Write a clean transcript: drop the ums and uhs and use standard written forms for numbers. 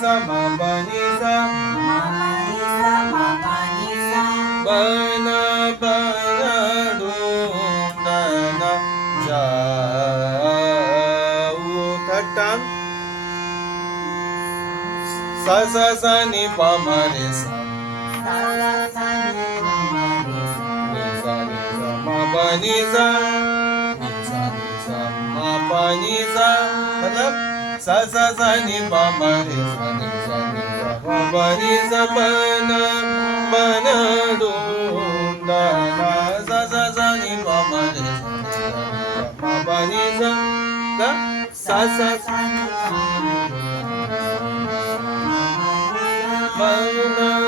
सा मा पा नि सा बन बन धूंडन जाऊ थट्टाम सा सा सा नि पा मा रे सा नि सा मा पा नि सा मा पा नि सा मतलब सा सा सा नि पा मा रे सा नि सा मा पा नि सा बन बन धूंडना सा सा सा नि पा मा रे सा मा पा नि सा सा सा सा बन